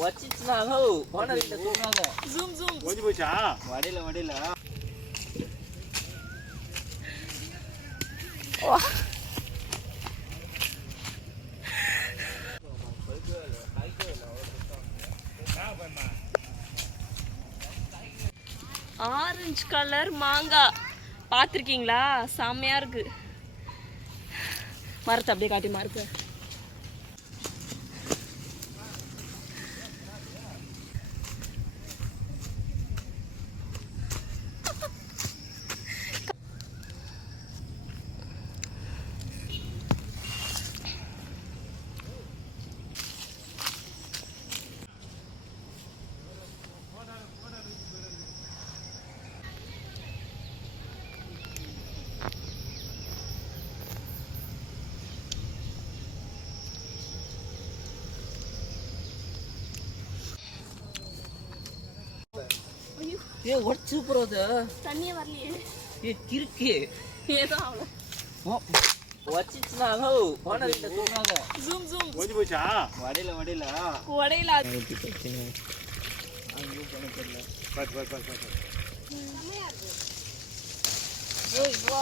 வச்சிச்சுனா ஹோ போன வீட்ல தூங்காத ஜூம் ஓடி போச்சா வடையில ஆரஞ்சு கலர் மாங்காய் பார்த்துருக்கீங்களா? செம்மையா இருக்கு. மரத்தை அப்படியே காட்டி மார்க்கு. ஏ வாட் சூப்பர் அது தண்ணியே வரலையே. ஏ கிறுக்கு ஏதோ அவ்வளோ வச்சிச்சுனா ஹோ போன வீட்ல தூங்காத ஜூம் ஓடி போச்சா வடையில உடையில ஐயோ பண்ண தெரியல பாத்து ஏய் வா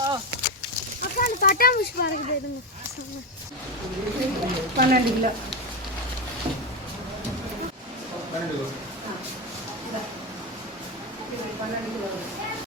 அப்பா அந்த பட்டாம்பூச்சி பாருங்க போயிடுங்க 12 கிலோ